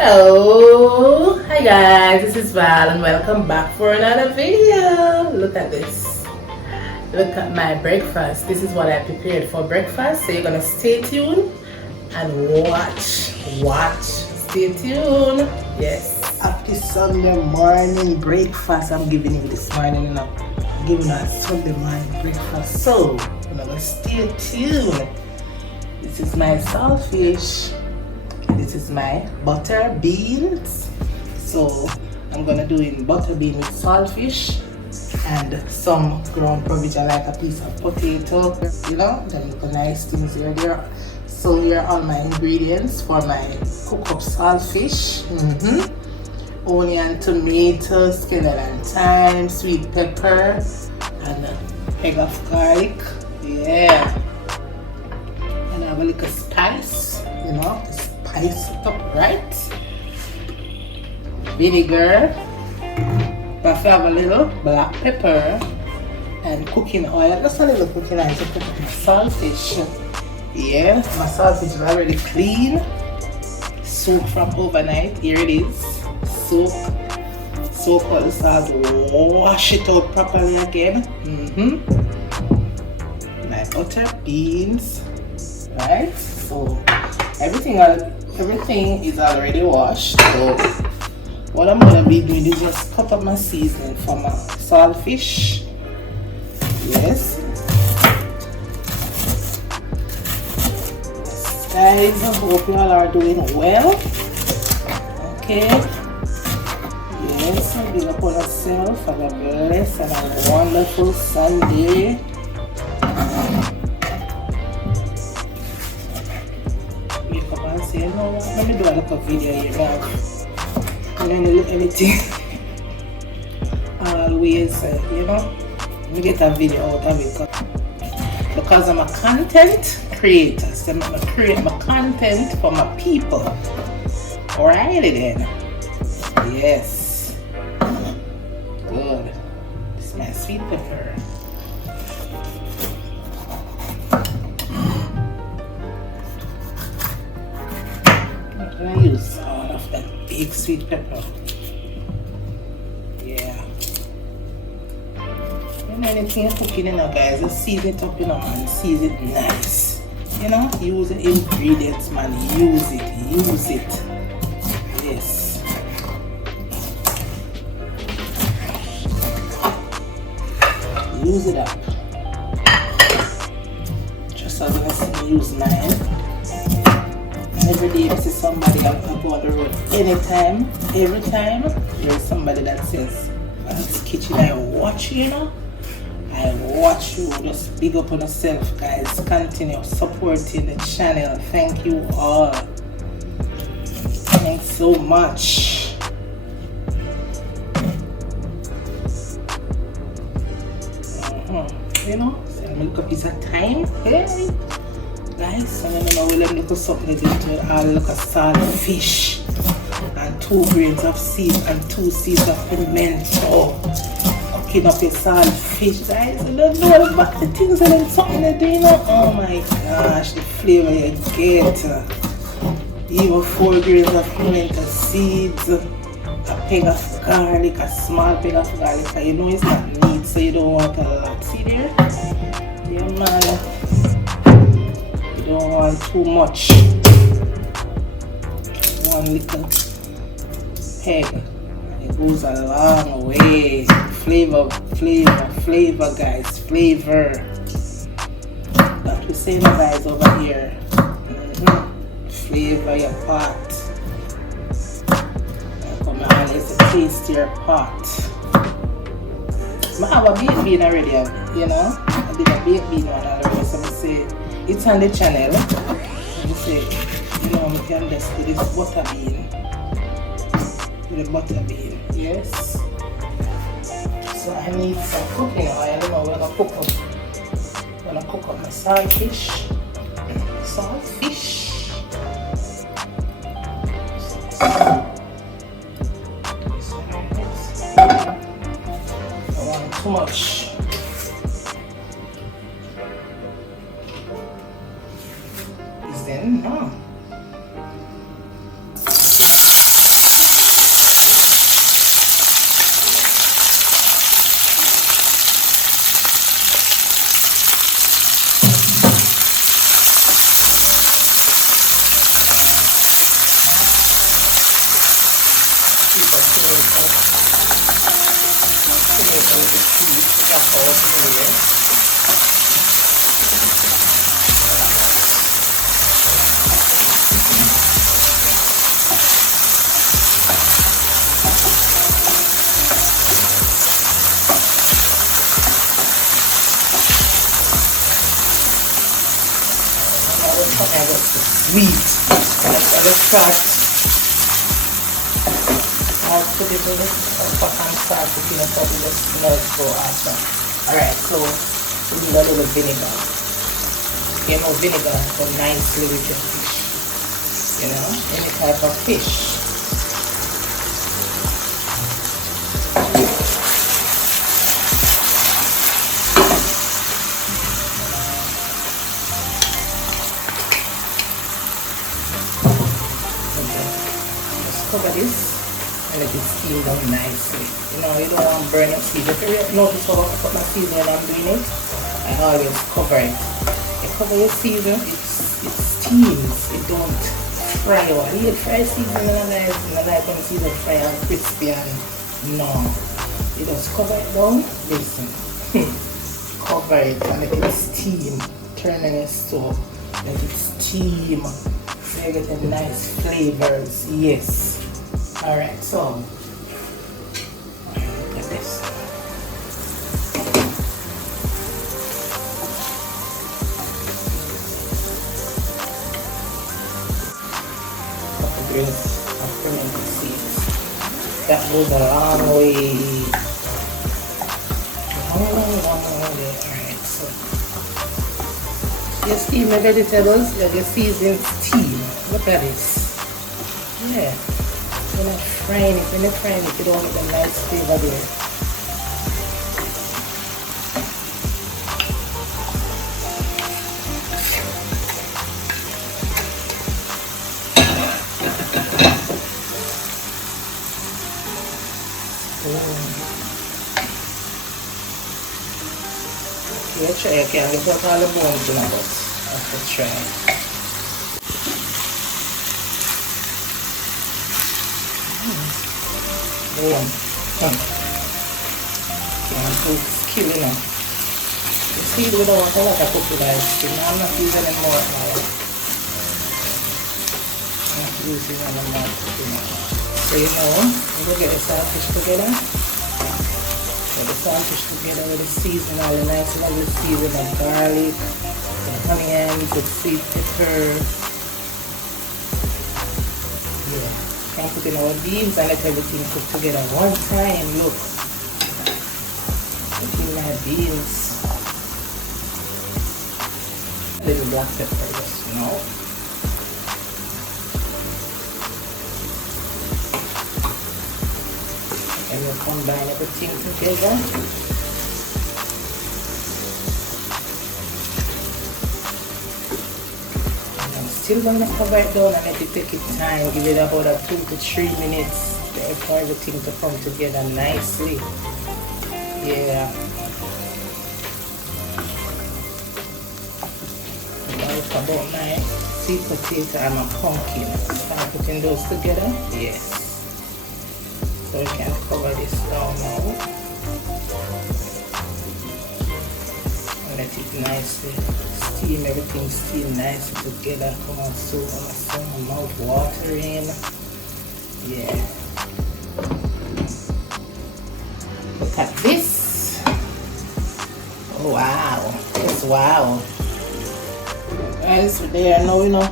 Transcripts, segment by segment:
So, hi guys, this is Val and welcome back for another video. Look at this. Look at my breakfast. This is what I prepared for breakfast. So you're gonna stay tuned and watch. Stay tuned. Yes. Happy Sunday morning breakfast. I'm giving you this morning, giving us Sunday morning breakfast. So, stay tuned. This is my saltfish. This is my butter beans. So I'm gonna do in butter bean with saltfish and some ground porridge. I like a piece of potato, then look nice things here. So here are all my ingredients for my cook up saltfish. Onion, tomatoes, skeleton thyme, sweet pepper, and a peg of garlic. Yeah. And I have a little spice, spice it up right. Vinegar. If you have a little black pepper and cooking oil, just a little cooking oil to cook up my saltfish. Yeah, my saltfish is already clean. Soaked from overnight. Here it is. Soak all the salt, wash it out properly again. My butter beans, right? So everything is already washed. So what I'm gonna be doing is just cut up my seasoning for my saltfish. Yes. Guys, I hope you all are doing well. Okay. Yes, big up on yourself. Have a blessed and a wonderful Sunday. Wake up and say, let me do a little video here now. And then look everything. Always, let me get a video out of it. Because I'm a content creator. So I'm going to create my content for my people. Alrighty then. Yes. Good. This is my sweet pepper. I'm going to use all of that big sweet pepper. Yeah. And anything you're cooking, guys, just season it up, and season it nice. Use the ingredients, man. Use it. Yes. Use it up. Just as I say, use mine. Every day I see somebody I go on the road. Anytime, every time, there's somebody that says, this kitchen I watch you, I watch you. Just big up on yourself, guys. Continue supporting the channel. Thank you all. Thanks so much. So I'm gonna look a piece of thyme. Hey. Nice. And then we'll look at something into a look at saltfish and 2 grains of seed and 2 seeds of pimento. Cooking up your saltfish, guys. I don't know about the things and then something to do, Oh my gosh, the flavor you get. Even 4 grains of pimento seeds, a peg of garlic, a small peg of garlic. It's not meat, so you don't want a lot. See there? Yeah, man. You don't want too much. 1 little peg. It goes a long way. Flavor, guys. Flavor. That we say, guys, over here. Flavor your pot. Come on, it's a tastier pot. I have a baked bean already, I did a baked bean one already, so I say it's on the channel. I say, we can just do this butter bean. With the butter bean, yes. So I need some cooking oil. We're gonna cook up my saltfish. I want too much. Is then no. sweet tomato. Tomato with the seeds snap out anyway. I got the sweet. Let's start. I'll put it in this pot and start cooking it up with the smells go after. Alright, so we need a little vinegar. You know, vinegar go nicely with your fish. You know, any type of fish. Cover this and let it steam down nicely. You know, you don't want to burn your seasoning. If you notice how I put my seasoning when I'm doing it, I always cover it. You cover your seasoning, it steams. It don't fry out. You fry seasoning and I like when seasoning fry and crispy and no. You just cover it down. Listen. Cover it and let it steam. Turn on your stove. Let it steam. So you get a nice flavors. Yes. Alright, so look at this. Couple grains of pimento seeds. That goes a long way. Long way. Alright, so you steam the vegetables, you season steam. Look at this. Yeah. When you're frying it, you don't get a nice flavor there. Okay, try you can get out all the bones in it, but I have to try. Boom. Can't cook skill, you know. You see, we don't want a lot of cooking ice cream. I'm not using any more now. I'm not using any more cooking now. So you know, I'm going to get the saltfish together. Get the saltfish together with the seasoning, all the nice lovely seasoning of garlic, the onions, the sweet pepper. Yeah. And put in our beans and let everything cook together one time. Look, put in my beans, a little black pepper, just you know. And we'll combine everything together. Still going to cover it down and let it take its time. Give it about 2 to 3 minutes for everything to come together nicely. Yeah. Now it's about my sweet potato and my pumpkin. Start putting those together. Yes. So we can cover this down now. And let it nicely steam, everything steam nicely together. Come on, so my mouth watering. Yeah. Look at this. Oh wow. It's wow. Guys, we're there now, you know.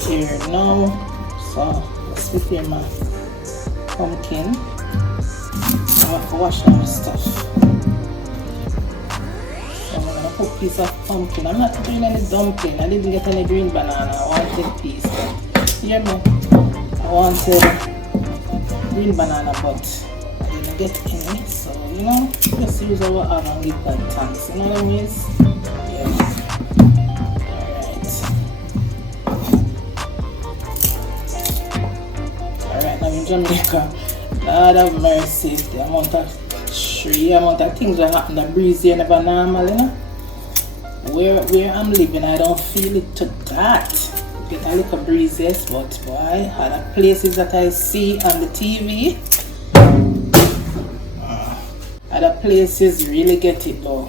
Here now. So let's prepare my pumpkin. I have to wash all the stuff. Cook piece of pumpkin. I'm not doing any dumpling. I didn't get any green banana. I wanted a piece. Hear me? I wanted green banana, but I didn't get any. So, you know, just use our oven and give that thanks. You know what I mean? Yeah. Alright, now in Jamaica, Lord have mercy. The amount of things that happen, the breeze here never normal, you know? Where I'm living, I don't feel it to that. You get a little breezes, but boy, other places that I see on the TV, other places really get it though.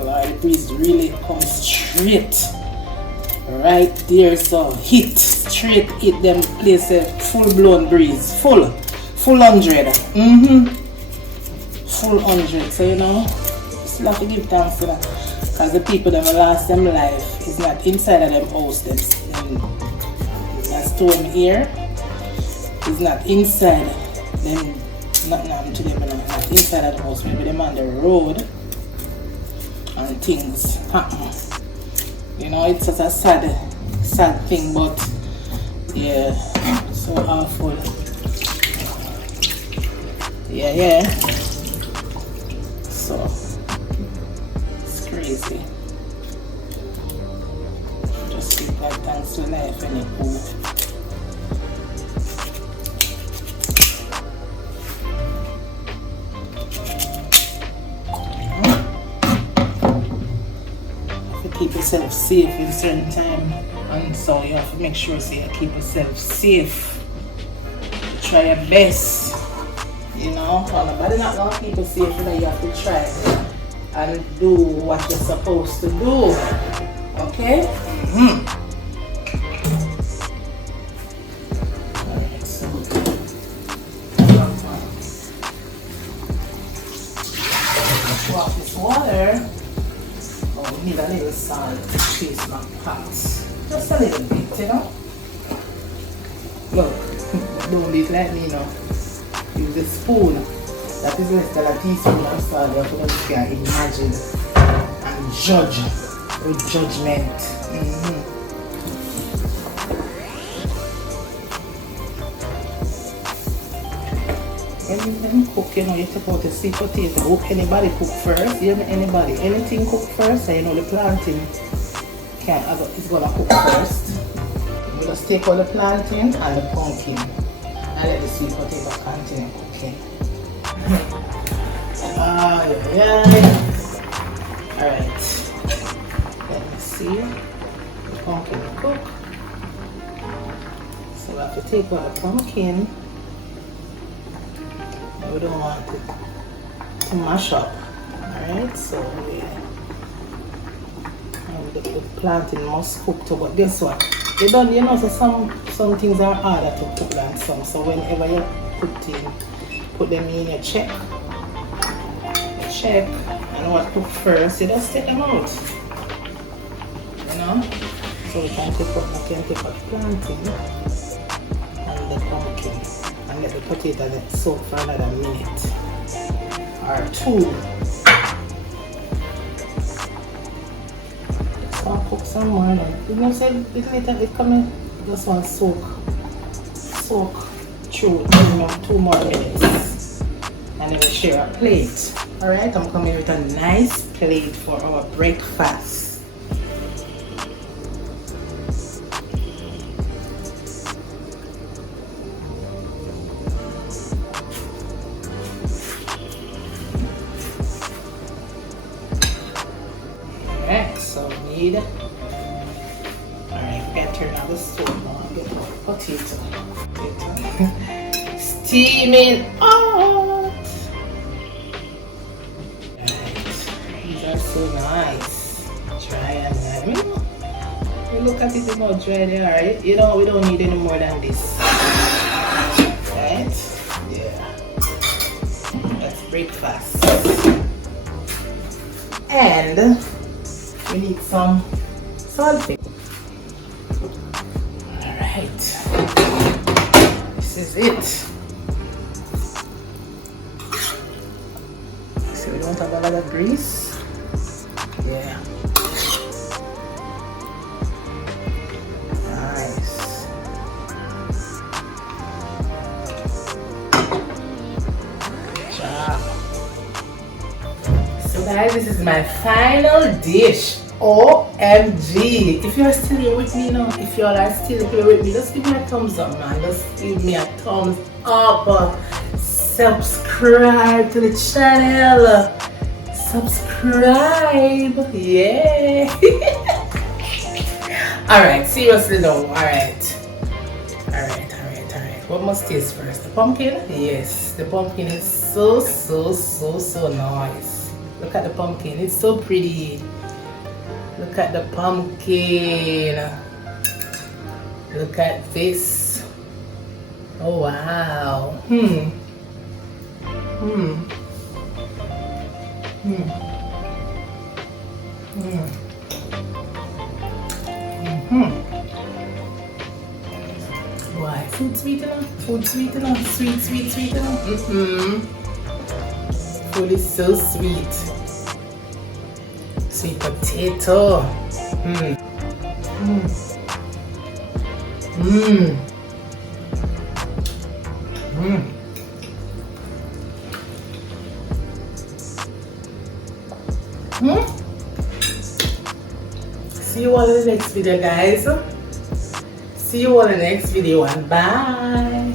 The breeze really comes straight right there, so hit straight hit them places, full blown breeze, full 100, full 100. So you know, still have to give thanks to that, because the people that lost them life is not inside of them house. Them that storm here is not inside them. Nothing happened to them, not inside of the house. Maybe them on the road and things happen. You know, it's such a sad thing, but yeah, so awful. Yeah. So it's crazy. Just give God thanks to life and it. Keep yourself safe in certain time, and so you have to make sure you keep yourself safe. Try your best, you know. Nobody not gonna keep you safe, you know. You have to try and do what you're supposed to do. Okay? Alright, so wash this water. Need a little salt to taste my pots. Just a little bit, you know. Look, don't be like me, you know. Use a spoon. That is less than a teaspoon of salt. You can imagine and judge with judgment. When you cook, you know, you take out the sweet potato. Hope anybody cook first. You know, anybody, anything cook first, and you know the plantain it's gonna cook first. You just take out the plantain and the pumpkin and let the sweet potato continue cooking. Alright. Let me see. The pumpkin cook. So we have to take out the pumpkin. We don't want it to mash up. Alright, so the plantain must cook too, but guess what? You know, so some things are harder to cook than some. So whenever you put them in, you check and what cook first, you just take them out. You know? So we can take out the plantain and the pumpkin. And let the potato soak for another minute or two. Just want to cook some more. You know, say it coming. Just want to soak through 2 more minutes, and then we share a plate. All right, I'm coming with a nice plate for our breakfast. Alright, we can turn on the stove now and get our potato. Steaming hot! Alright, these are so nice. Dry and nice. You look at it, how dry they are. You know, we don't need any more than this. Right? Yeah. That's breakfast. And we need some salting. Alright. This is it. So we don't have a lot of grease. Yeah. Nice. Good job. So guys, this is my final dish. OMG. If you are still here with me now, if you all are still here with me, just give me a thumbs up, man. Just give me a thumbs up. Subscribe to the channel. Subscribe. Yeah. Alright, seriously though. Alright. What must taste first? The pumpkin? Yes, the pumpkin is so nice. Look at the pumpkin, it's so pretty. Look at the pumpkin. Look at this. Oh wow. Why? Food sweet enough? Food sweet enough? Sweet enough? Food is so sweet. Sweet potato. See you all in the next video, guys. See you all in the next video, and bye.